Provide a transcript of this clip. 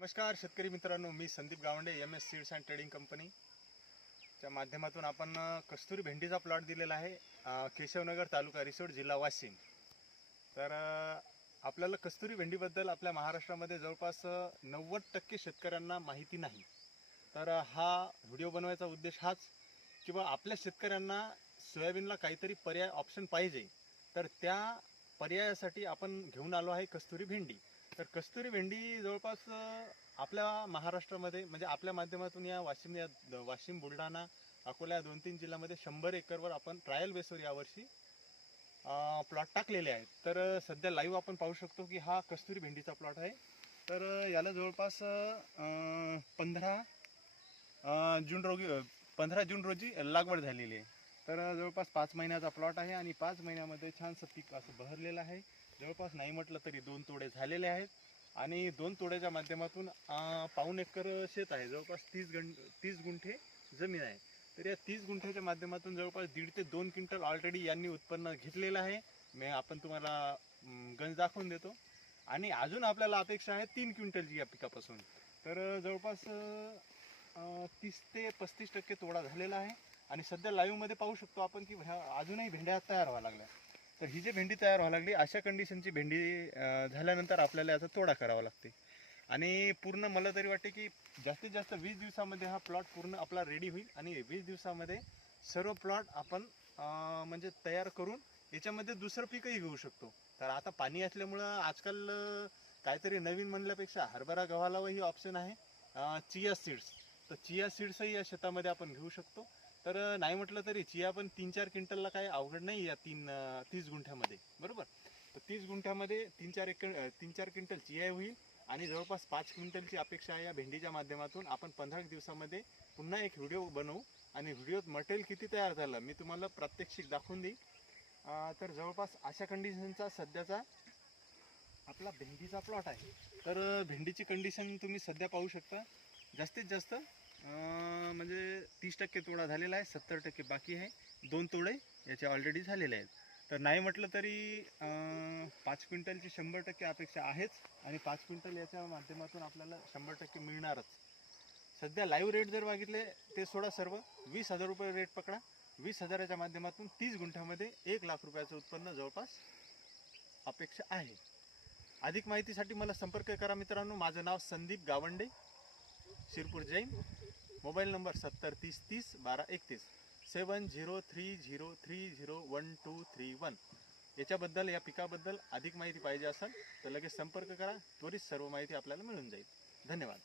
नमस्कार शेतकरी मित्रांनो, मी Sandeep Gawande, MS seeds and trading कंपनीच्या माध्यमातून आपण कस्तुरी भेंडीचा प्लॉट दिलेला आहे केशवनगर तालुका रिसोड जिल्हा वाशिम। तर आपल्याला कस्तुरी भेंडीबद्दल आपल्या महाराष्ट्रामध्ये जवळपास 90% शेतकऱ्यांना माहिती नाही। तर हा व्हिडिओ बनवायचा उद्देश हाच की आपल्या शेतकऱ्यांना सोयाबीनला काहीतरी पर्याय ऑप्शन पाहिजे, तर त्या पर्यायासाठी आपण घेऊन आलो आहे कस्तुरी भेंडी। तर कस्तुरी भेंडी जवळपास आपल्या महाराष्ट्रामध्ये म्हणजे आपल्या माध्यमातून या वाशिम बुलढाणा अकोला या 2-3 जिल्ह्यामध्ये 100 एकरवर आपण ट्रायल बेसवर यावर्षी प्लॉट टाकलेले आहेत। तर सध्या लाईव्ह आपण पाहू शकतो की हा कस्तुरी भेंडीचा प्लॉट आहे। तर याला जवळपास 15 जून रोजी लागवड झालेली आहे। तर जवळपास 5 महिन्याचा प्लॉट आहे आणि 5 महिन्यामध्ये छानसं पीक असं बहरलेलं आहे। जवळपास नाही म्हटलं तरी 2 तोडे झालेले आहेत आणि 2 तोड्याच्या माध्यमातून पाऊण एकर शेत आहे, जवळपास 30 गुंठे जमीन आहे। तर या 30 गुंठ्याच्या माध्यमातून जवळपास 1.5 ते 2 क्विंटल ऑलरेडी यांनी उत्पन्न घेतलेलं आहे। आपण तुम्हाला गंज दाखवून देतो आणि अजून आपल्याला अपेक्षा आहे 3 क्विंटलची या पिकापासून। तर जवळपास 30 ते 35% तोडा झालेला आहे आणि सध्या लाईव्हमध्ये पाहू शकतो आपण की अजूनही भेंड्या तयार व्हायला लागल्या। तर ही जी भेंडी तयार व्हायला लागली, अशा कंडिशनची भेंडी झाल्यानंतर आपल्याला याचा तोडा करावा लागते आणि पूर्ण मला तरी वाटते की जास्तीत जास्त 20 दिवसामध्ये हा प्लॉट पूर्ण आपला रेडी होईल आणि 20 दिवसामध्ये सर्व प्लॉट आपण म्हणजे तयार करून याच्यामध्ये दुसरं पीकही घेऊ शकतो। तर आता पाणी असल्यामुळं आजकाल काहीतरी नवीन म्हणल्यापेक्षा हरभरा गव्हालाही ऑप्शन आहे चिया सीड्स। तर चिया सीड्सही या शेतामध्ये आपण घेऊ शकतो। तर नाही म्हटलं तरी चिया पण 3-4 क्विंटलला काही अवघड नाही या 30 गुंठ्यामध्ये, बरोबर। तर 30 गुंठ्यामध्ये 3-4 क्विंटल चिया होईल आणि जवळपास 5 क्विंटलची अपेक्षा आहे या भेंडीच्या माध्यमातून। आपण 15 दिवसामध्ये पुन्हा एक व्हिडिओ बनवू आणि व्हिडिओत मटेरियल किती तयार झालं मी तुम्हाला प्रात्यक्षिक दाखवून देईन। तर जवळपास अशा कंडिशनचा सध्याचा आपला भेंडीचा प्लॉट आहे। तर भेंडीची कंडिशन तुम्ही सध्या पाहू शकता, जास्तीत जास्त म्हणजे 30% तोडा झालेला आहे, 70% बाकी आहे। 2 तोडे याचे ऑलरेडी झालेले आहेत। तर नाही म्हटलं तरी 5 क्विंटलची 100% अपेक्षा आहेच आणि 5 क्विंटल याच्या माध्यमातून आपल्याला 100% मिळणारच। सध्या लाईव्ह रेट जर बघितले ते सोडा सर्व 20,000 रुपये रेट पकडा, 20,000च्या माध्यमातून 30 गुंठ्यामध्ये 1 लाख रुपयाचं उत्पन्न जवळपास अपेक्षा आहे। अधिक माहितीसाठी मला संपर्क करा मित्रांनो। माझं नाव संदीप गावंडे, शिरपूर जैन। Mobile number 70 30 30 12 31 7030301231। याच्याबद्दल या पिकाबद्दल अधिक माहिती पाहिजे असेल तर लगेच संपर्क करा, त्वरित सर्व माहिती आपल्याला मिळून जाईल। धन्यवाद।